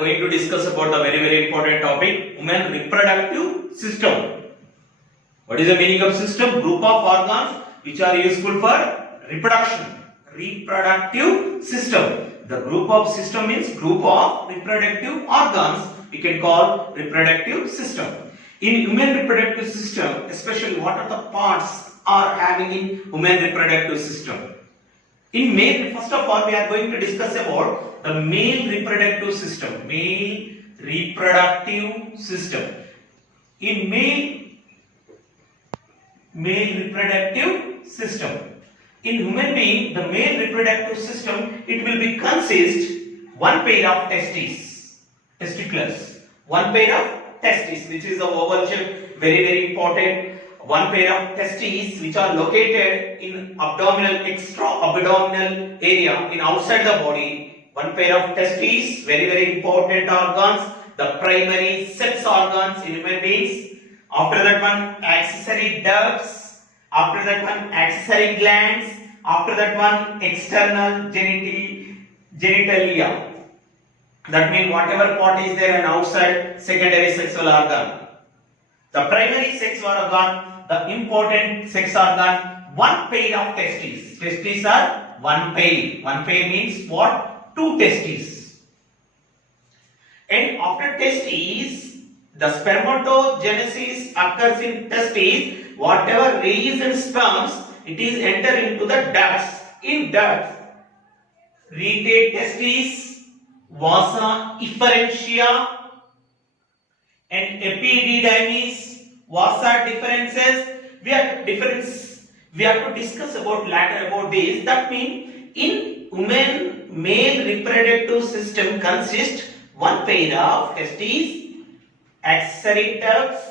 going to discuss about the very important topic, women reproductive system. What is the meaning of system? Group of organs which are useful for reproduction. Reproductive system. The group of system means group of reproductive organs. We can call reproductive system. In human reproductive system, especially what are the parts are having in human reproductive system? In male, first of all, we are going to discuss about the male reproductive system. Male reproductive system. In male reproductive system. In human being, the male reproductive system, it will be consist one pair of testiculars. One pair of testes, which is a oval shape, very important. One pair of testes which are located in abdominal, extra abdominal area in outside the body. One pair of testes, very important organs, the primary sex organs in human beings. After that one accessory ducts, after that one accessory glands, after that one external genitalia. That means whatever part is there and outside secondary sexual organ. The primary sex organ, the important sex organ, one pair of testes. Testes are one pair. One pair means what? Two testes. And after testes, the spermatogenesis occurs in testes. Whatever rays and sperms, it is enter into the ducts. In ducts, retate testes, vasa efferentia, and epididymis, vasa differences. We have to discuss about later about this. That means in women male reproductive system consists one pair of testes, accessory ducts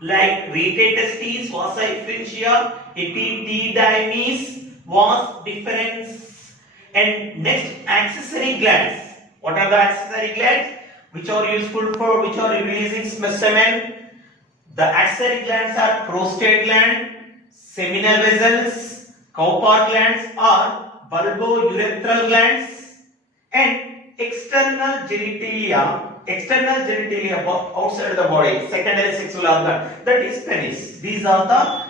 like retate testes, vasa efferentia, epididymis, vas differens, and next accessory glands. What are the accessory glands? Which are useful for, which are releasing semen. The accessory glands are prostate gland, seminal vessels, Cowper glands or bulbourethral glands, and external genitalia outside the body, secondary sexual organ, that is penis. These are the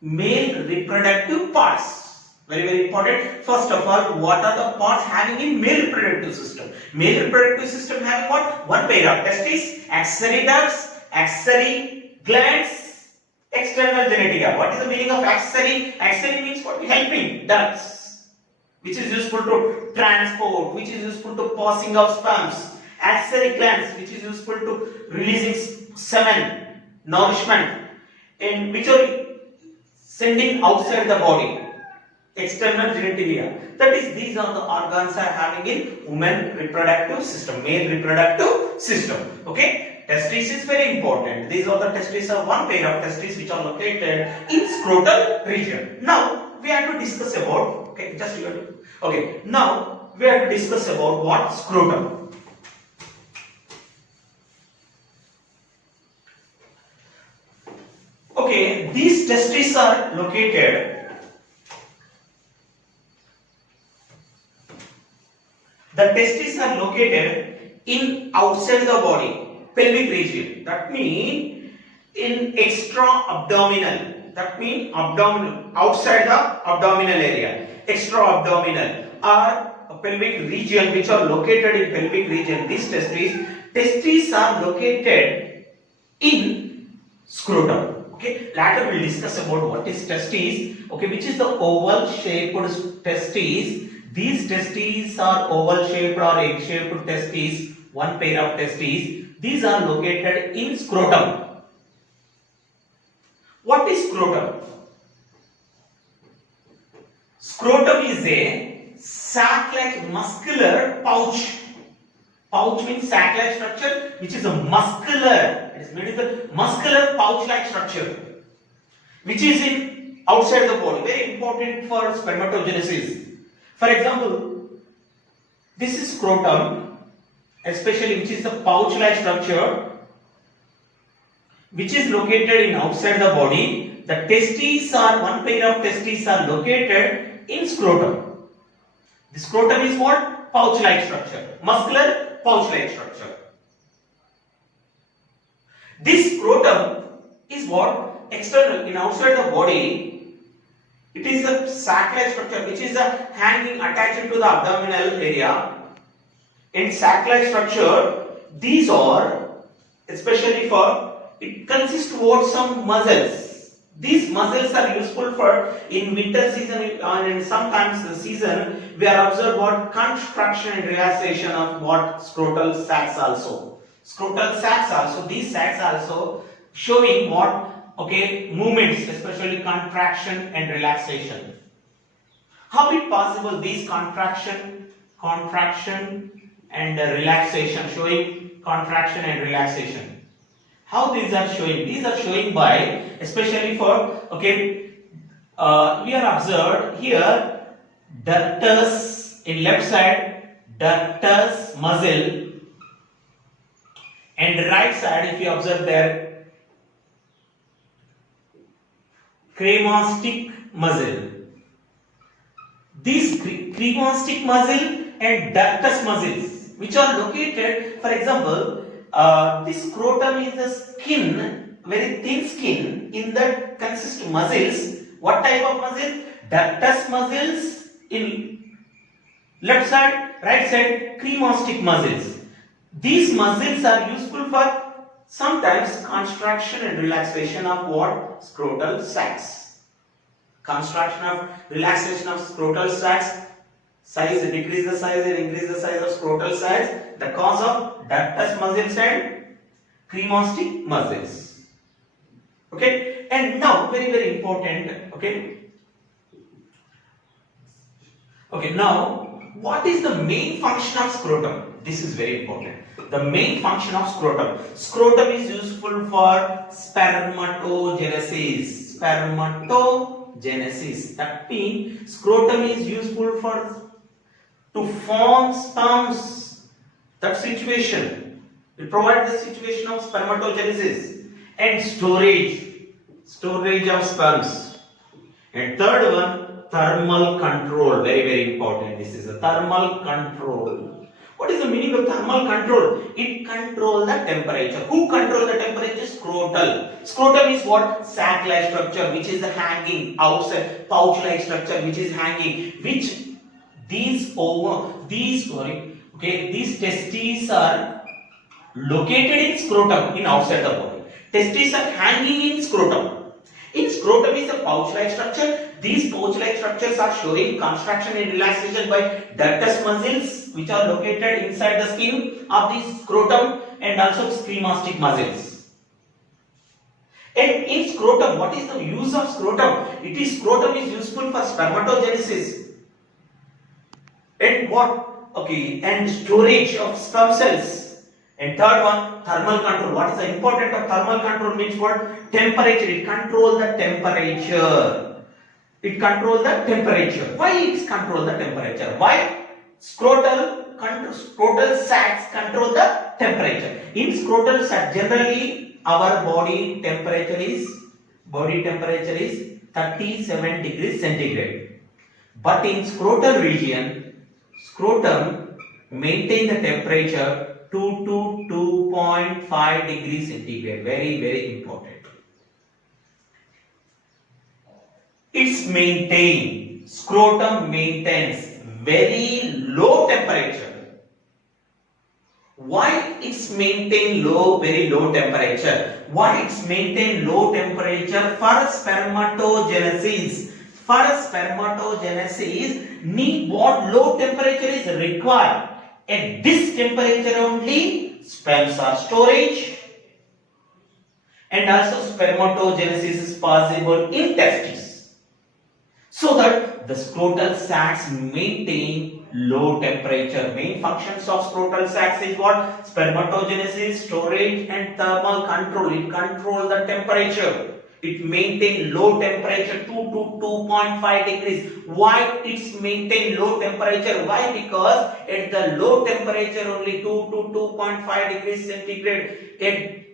male reproductive parts. Very important. First of all, what are the parts having in male reproductive system? Male reproductive system having what? One pair of testes, accessory ducts, accessory glands, external genitalia. What is the meaning of accessory? Accessory means what? Helping ducts, which is useful to transport, which is useful to passing of sperms. Accessory glands, which is useful to releasing semen, nourishment, and which are sending outside the body. External genitalia. That is, these are the organs are having in women reproductive system, male reproductive system. Okay, testes is very important. These are the testes are one pair of testes which are located in scrotal region. Now we have to discuss about. Now we have to discuss about what scrotum. Okay, these testes are located. The testes are located in outside the body, pelvic region. That means in extra abdominal. That means abdominal, outside the abdominal area. Extra abdominal or pelvic region, which are located in pelvic region. These testes are located in scrotum. Okay, later we will discuss about what is testes. Okay, which is the oval shaped testes. These testes are oval shaped or egg shaped testes, one pair of testes. These are located in scrotum. What is scrotum? Scrotum is a sac-like muscular pouch. Pouch means sac-like structure, which is a muscular. It is made with a muscular pouch-like structure, which is in outside the body. Very important for spermatogenesis. For example, this is scrotum, especially which is the pouch-like structure, which is located in outside the body. The testes are one pair of testes are located in scrotum. The scrotum is what? Pouch-like structure. Muscular pouch-like structure. This scrotum is what? External, in outside the body. It is a sac-like structure which is a hanging attached to the abdominal area. In sac-like structure, these are especially for, it consists of some muscles. These muscles are useful for in winter season and sometimes the season we are observed what contraction and relaxation of what scrotal sacs also. Scrotal sacs also, these sacs also showing what movements, especially contraction and relaxation. How it possible these contraction and relaxation, showing contraction and relaxation. How these are showing? These are showing by, especially for, we are observed here, ductus in left side, ductus muscle, and right side, if you observe there, cremastic muscle. These cremastic muscle and ductus muscles, which are located, for example, this scrotum is the skin, very thin skin, in that consist muscles. What type of muscles? Ductus muscles in left side, right side, cremastic muscles. These muscles are useful for sometimes contraction and relaxation of what? Scrotal sacs. Contraction of relaxation of scrotal sacs, size, decrease the size and increase the size of scrotal sacs, the cause of ductus muscles and cremastic muscles. Okay, and now very important. Okay, now what is the main function of scrotum? This is very important. The main function of scrotum. Scrotum is useful for spermatogenesis. Spermatogenesis. That means scrotum is useful for to form sperms. That situation. It provides the situation of spermatogenesis and storage of sperms. And third one, thermal control. Very important. This is a thermal control. What is the meaning of thermal control? It controls the temperature. Who controls the temperature? Scrotal. Scrotum is what? Sac-like structure which is hanging outside, pouch-like structure which is hanging, which these testes are located in scrotum, in outside the body. Testes are hanging in scrotum. In scrotum is a pouch-like structure. These pouch-like structures are showing contraction and relaxation by ductus muscles which are located inside the skin of the scrotum and also cremastic muscles. And in scrotum, what is the use of scrotum? Scrotum is useful for spermatogenesis. And what? And storage of sperm cells. And third one, thermal control. What is the importance of thermal control? Means what? Temperature. It controls the temperature. Why it controls the temperature? Why? Scrotal sacs control the temperature. In scrotal sac, generally our body temperature is 37 degrees centigrade. But in scrotal region, scrotum maintain the temperature 2 to 2.5 degrees centigrade. Very important. Scrotum maintains very low temperature. Why it's maintain very low temperature? Why it's maintain low temperature? For spermatogenesis. For spermatogenesis, need what low temperature is required. At this temperature only, sperms are storage and also spermatogenesis is possible in testes. So that the scrotal sacs maintain low temperature. Main functions of scrotal sacs is what? Spermatogenesis, storage and thermal control. It controls the temperature. It maintain low temperature 2 to 2.5 degrees. Why it's maintain low temperature? Why? Because at the low temperature only 2 to 2.5 degrees centigrade, at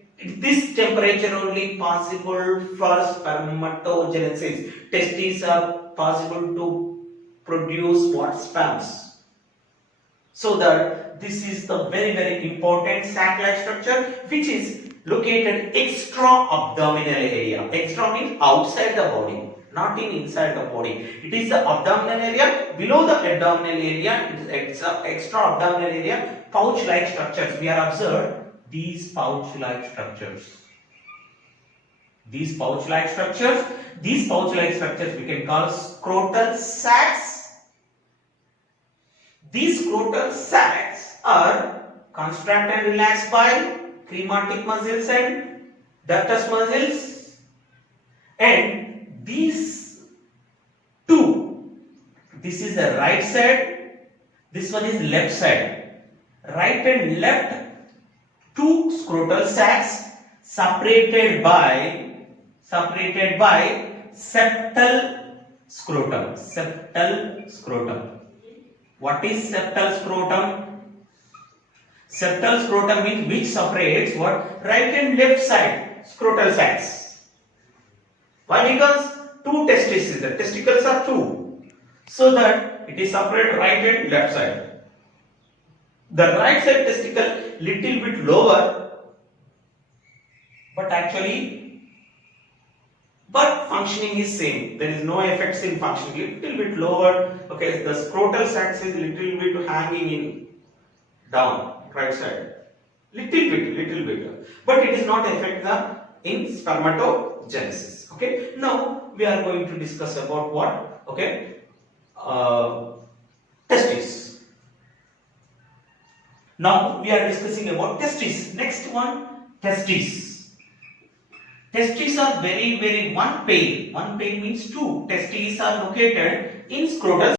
this temperature only possible for spermatogenesis. Testes are possible to produce what? Sperms. So that this is the very sac-like structure which is located extra-abdominal area. Extra means outside the body, not inside the body. It is the abdominal area. Below the abdominal area, it is extra-abdominal area, pouch-like structures. We are observed these pouch-like structures. These pouch-like structures we can call scrotal sacs. These scrotal sacs are contracted and relaxed by crematic muscles and ductus muscles, and these two, this is the right side, this one is left side. Right and left two scrotal sacs separated by septal scrotum. What is septal scrotum? Septal scrotum means which separates what? Right and left side scrotal sacs. Why? Because two testes, the testicles are two, so that it is separate right and left side. The right side testicle little bit lower, but functioning is same. There is no effects in functioning. Little bit lower. Okay, the scrotal sacs is little bit hanging in down right side. Little bit. But it is not affect in spermatogenesis. Okay. Now we are going to discuss about what? Okay. Testes. Now we are discussing about testes. Next one, testes. Testes are very one pair. One pair means two. Testes are located in scrotal